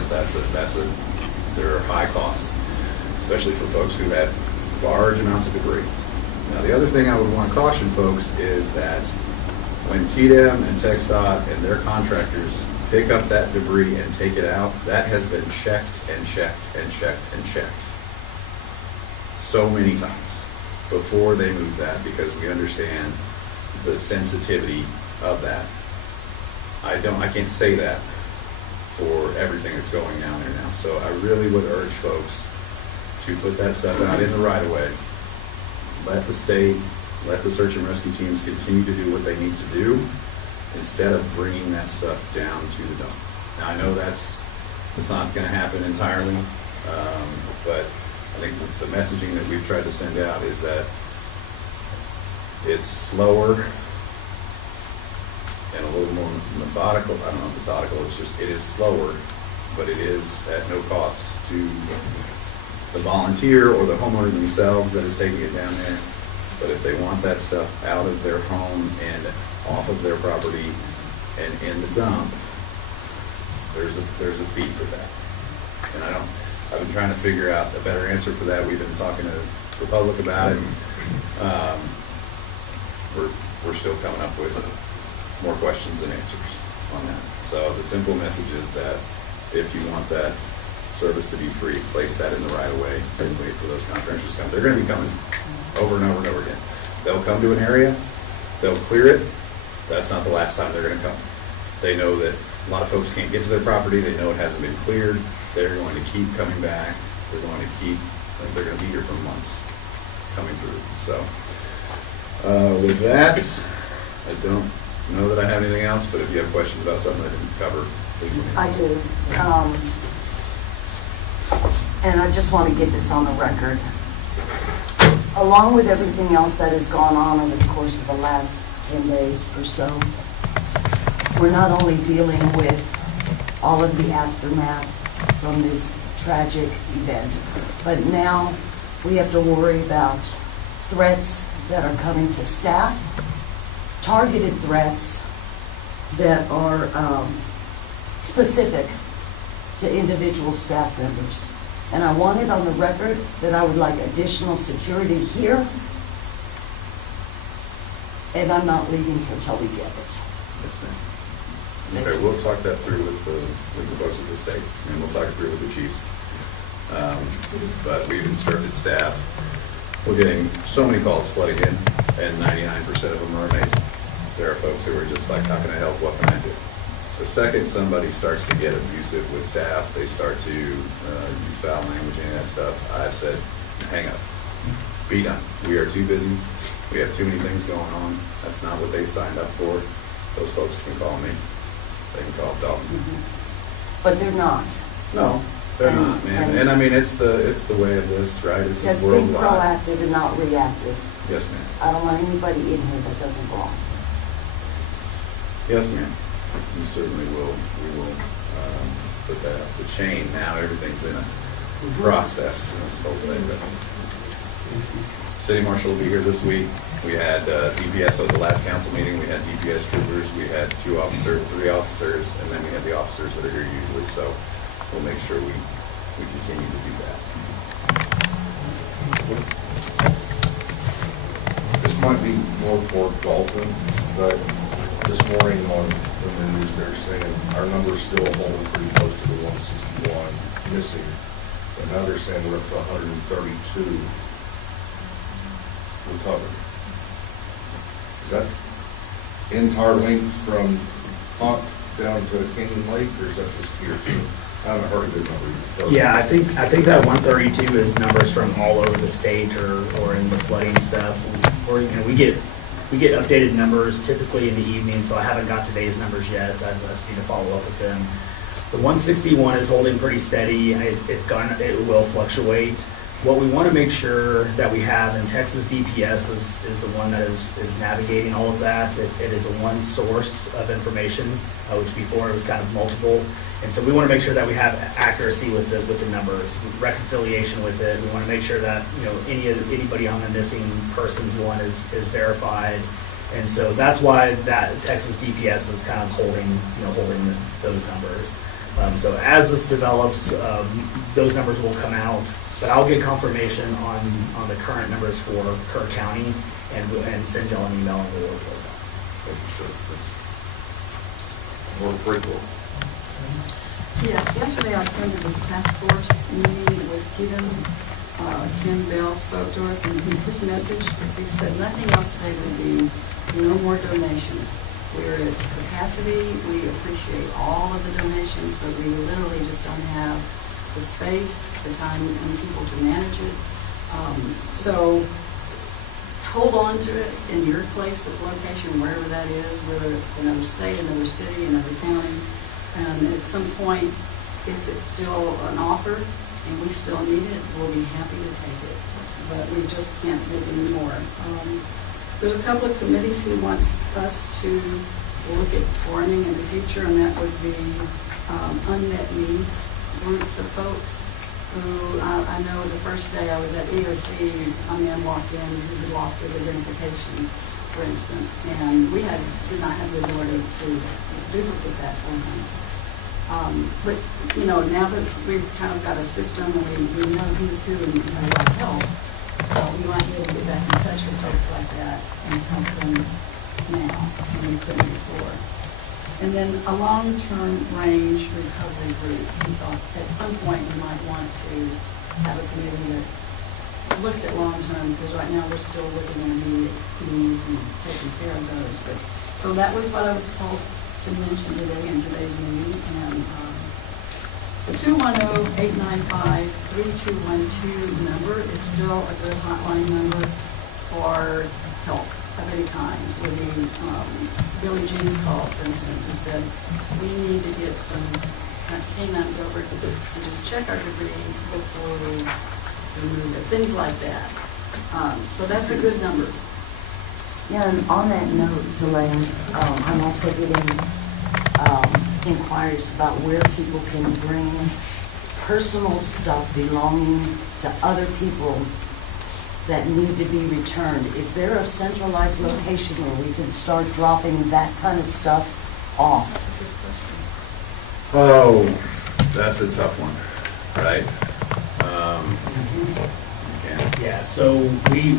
realize there are high costs, especially for folks who have large amounts of debris. Now, the other thing I would want to caution folks is that when TDEM and TxDOT and their contractors pick up that debris and take it out, that has been checked and checked and checked and checked so many times before they move that, because we understand the sensitivity of that. I can't say that for everything that's going down there now. So I really would urge folks to put that stuff out in the right of way. Let the state, let the search and rescue teams continue to do what they need to do instead of bringing that stuff down to the dump. Now, I know it's not going to happen entirely, but I think the messaging that we've tried to send out is that it's slower and a little more methodical. I don't know if methodical, it is slower, but it is at no cost to the volunteer or the homeowner themselves that is taking it down there. But if they want that stuff out of their home and off of their property and in the dump, there's a fee for that. And I've been trying to figure out a better answer for that. We've been talking to the public about it. We're still coming up with more questions than answers on that. So the simple message is that if you want that service to be free, place that in the right of way and wait for those contractors to come. They're going to be coming over and over and over again. They'll come to an area, they'll clear it. That's not the last time they're going to come. They know that a lot of folks can't get to their property. They know it hasn't been cleared. They're going to keep coming back. They're going to be here for months coming through. So with that, I don't know that I have anything else, but if you have questions about something I didn't cover, please let me know. I do. And I just want to get this on the record. Along with everything else that has gone on over the course of the last 10 days or so, we're not only dealing with all of the aftermath from this tragic event, but now we have to worry about threats that are coming to staff, targeted threats that are specific to individual staff members. And I want it on the record that I would like additional security here, and I'm not leaving here till we get it. Yes, ma'am. Okay, we'll talk that through with the folks at the state, and we'll talk it through with the chiefs. But we've instructed staff. We're getting so many calls flooding in, and 99% of them are amazing. There are folks who are just like, how can I help? What can I do? The second somebody starts to get abusive with staff, they start to use foul language and that stuff, I've said, hang up, be done. We are too busy. We have too many things going on. That's not what they signed up for. Those folks can call me. They can call Dalton. Mm-hmm. But they're not. No, they're not, man. And I mean, it's the way of this, right? This is worldwide. Being proactive and not reactive. Yes, ma'am. I don't want anybody in here that doesn't belong. Yes, ma'am. We certainly will. We will put that up the chain. Now everything's in a process in this whole thing. But City Marshal will be here this week. We had DPS at the last council meeting. We had DPS troopers. We had 3 officers, and then we have the officers that are here usually. So we'll make sure we continue to do that. This might be more for Dalton, but this morning on the news, they're saying our number's still holding pretty close to the 161 missing. But now they're saying we're up to 132 recovered. Is that entire length from Hunt down to Canyon Lake, or is that just here? I haven't heard a good number. Yeah, I think that 132 is numbers from all over the state or in the flooding stuff. Or we get updated numbers typically in the evening, so I haven't got today's numbers yet. I just need to follow up with them. The 161 is holding pretty steady. It will fluctuate. What we want to make sure that we have, and Texas DPS is the one that is navigating all of that. It is a one source of information, which before it was kind of multiple. And so we want to make sure that we have accuracy with the numbers, reconciliation with it. We want to make sure that anybody on the missing persons one is verified. And so that's why that Texas DPS is kind of holding those numbers. So as this develops, those numbers will come out, but I'll get confirmation on the current numbers for Kerr County and send y'all an email and we'll work with that. Thank you, sir. More frequent. Yes, yesterday I attended this task force meeting with Tatum. Ken Bell spoke to us, and his message, he said nothing else today would be no more donations. We're at capacity, we appreciate all of the donations, but we literally just don't have the space, the time, and people to manage it. So hold on to it in your place of location, wherever that is, whether it's another state, another city, another county. And at some point, if it's still an offer and we still need it, we'll be happy to take it. But we just can't take any more. There's a couple of committees he wants us to look at forming in the future, and that would be unmet needs groups of folks who, I know the first day I was at EOC, a man walked in who had lost his identification, for instance, and we did not have the ability to duplicate that for him. But, you know, now that we've kind of got a system and we know who's who and what help, we might be able to get back in touch with folks like that and help them now and we couldn't before. And then a long-term range recovery group. We thought at some point we might want to have a committee that looks at long-term, because right now we're still looking at immediate needs and taking care of those. But so that was what I was told to mention today in today's meeting. And the 210-895-3212 number is still a good hotline number for help of any kind. With Billy Jean's call, for instance, and said, we need to get some canines over to just check our debris before we remove it, things like that. So that's a good number. Yeah, and on that note, Delane, I'm also getting inquiries about where people can bring personal stuff belonging to other people that need to be returned. Is there a centralized location where we can start dropping that kind of stuff off? Oh, that's a tough one, right? Yeah, so we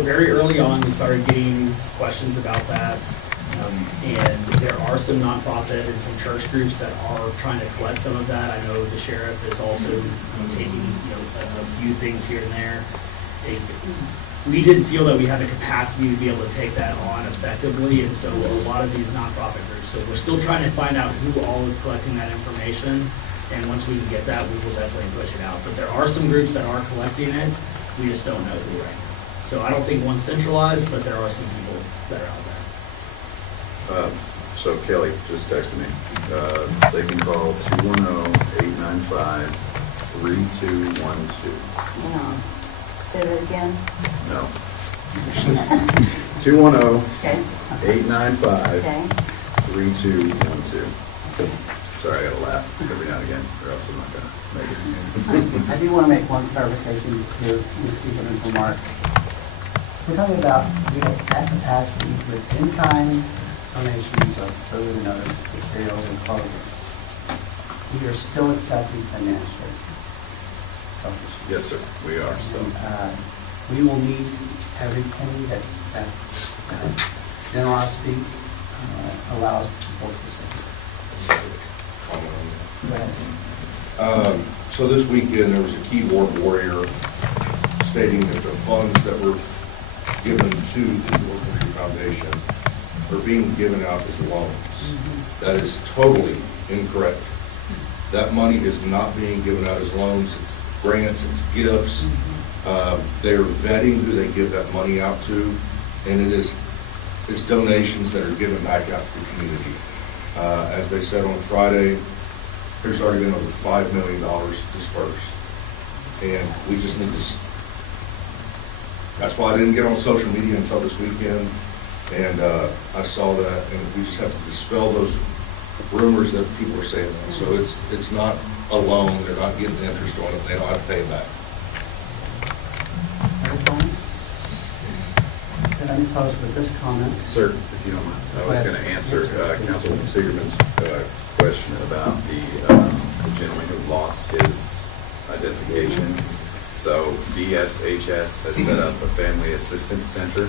very early on, we started getting questions about that. And there are some nonprofit and some church groups that are trying to collect some of that. I know the sheriff is also taking a few things here and there. We didn't feel that we had the capacity to be able to take that on effectively, and so a lot of these nonprofit groups. So we're still trying to find out who all is collecting that information, and once we can get that, we will definitely push it out. But there are some groups that are collecting it. We just don't know who right now. So I don't think one's centralized, but there are some people that are out there. So Kelly just texted me. They can call 210-895-3212. Yeah. Say that again? No. 210-895-3212. Okay. Okay. Sorry, I gotta laugh every now and again, or else I'm not gonna make it. I do want to make one clarification to Stephen and for Mark. We're talking about, at capacity with in-kind donations of food and other materials and clothing. We are still accepting financial donations. Yes, sir, we are, so. We will need every penny that generosity allows people to save. Comment on Go ahead. that. So this weekend, there was a keyboard warrior stating that the funds that were given to the North Country Foundation are being given out as loans. That is totally incorrect. That money is not being given out as loans. It's grants, it's gifts. They're vetting who they give that money out to, and it's donations that are given back out to the community. As they said on Friday, there's already been over $5 million dispersed. And we just need to, that's why I didn't get on social media until this weekend. And I saw that, and we just have to dispel those rumors that people are saying. So it's not a loan, they're not getting interest on it, they don't have to pay it back. Other comments? Then I'm close with this comment. Sir, if you don't mind, I was going to answer Councilwoman Siegerman's question about the gentleman who lost his identification. So DSHS has set up a family assistance center,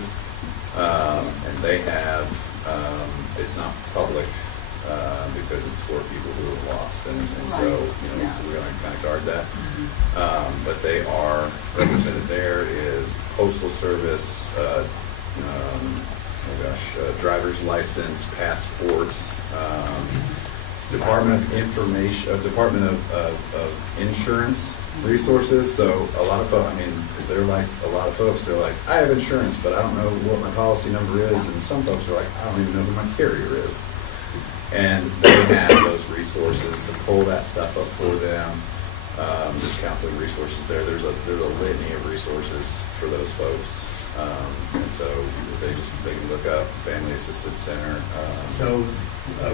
and they have, it's not public, because it's for people who have lost, and so, Right. so we're gonna kind of guard that. But they are, represented there is Postal Service, driver's license, passports, Department of Information, Department of Insurance resources. So a lot of folks, I mean, they're like, a lot of folks, they're like, I have insurance, but I don't know what my policy number is. And some folks are like, I don't even know who my carrier is. And they have those resources to pull that stuff up for them. There's counseling resources there. There's a litany of resources for those folks. And so they can look up Family Assistance Center. So,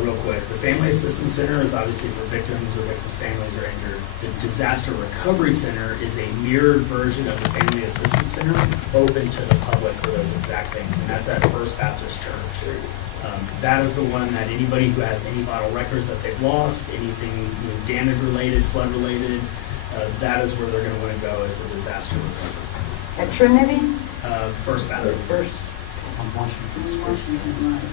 real quick, the Family Assistance Center is obviously for victims or victims' families are injured. The Disaster Recovery Center is a mirrored version of the Family Assistance Center, open to the public for those exact things, and that's at First Baptist Church. That is the one that anybody who has any vital records that they've lost, anything damage-related, flood-related, that is where they're going to want to go as the Disaster Recovery Center. At Trinity? First Baptist. First. On Washington In Street. Washington, right.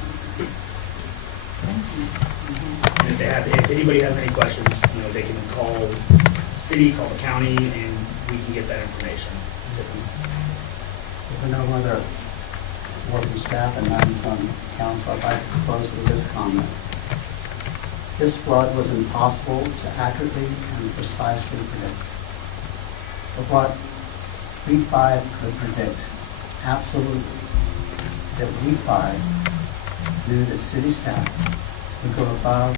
And if anybody has any questions, they can call city, call the county, and we can get that information to them. If there are no other working staff and none from council, I'd like to close with this comment. This flood was impossible to accurately and precisely predict. But what we 5 could predict, absolutely, is that we 5 knew that city staff would go above